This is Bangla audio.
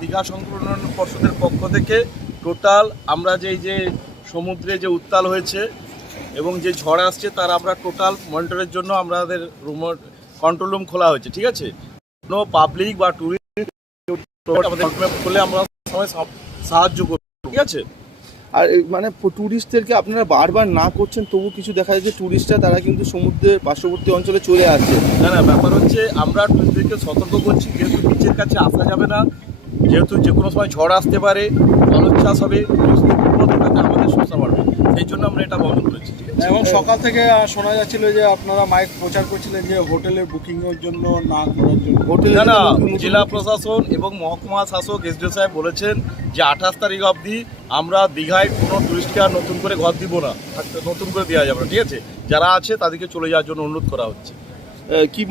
দীঘা সংরক্ষণ পর্ষদের পক্ষ থেকে টোটাল আমরা যে যে সমুদ্রে যে উত্তাল হয়েছে এবং যে ঝড় আসছে তার আমরা টোটাল মনিটরের জন্য আমাদের রুম কন্ট্রোল রুম খোলা হয়েছে ঠিক আছে? কোনো পাবলিক বা টুরিস্ট আমাদের করলে আমরা সবাই সব সাহায্য করব ঠিক আছে? আর মানে ট্যুরিস্টদেরকে আপনারা বারবার না করছেন তবু কিছু দেখা যাচ্ছে ট্যুরিস্টরা তারা কিন্তু সমুদ্রের পার্শ্ববর্তী অঞ্চলে চলে আসছে। না না ব্যাপার হচ্ছে আমরা টুরিস্টদেরকে সতর্ক করছি যেহেতু বিচের কাছে আসা যাবে না যেহেতু যে কোনো সময় ঝড় আসতে পারে জলোচ্ছ্বাস হবে তাতে আমাদের সমস্যা বাড়বে। সেই জন্য আমরা এটা বন্ধ করেছি। এবং সকাল থেকে শোনা যাচ্ছিল যে আপনারা মাইক প্রচার করছিলেন যে হোটেলে বুকিংয়ের জন্য না করার জন্য। হোটেলে না জেলা প্রশাসন এবং মহকুমা শাসক এসডিও সাহেব বলেছেন যে আঠাশ তারিখ অবধি আমরা দীঘায় কোনো টুরিস্টকে আর নতুন করে ঘর দিব না। নতুন করে দেওয়া যাবে না ঠিক আছে? যারা আছে তাদেরকে চলে যাওয়ার জন্য অনুরোধ করা হচ্ছে। কি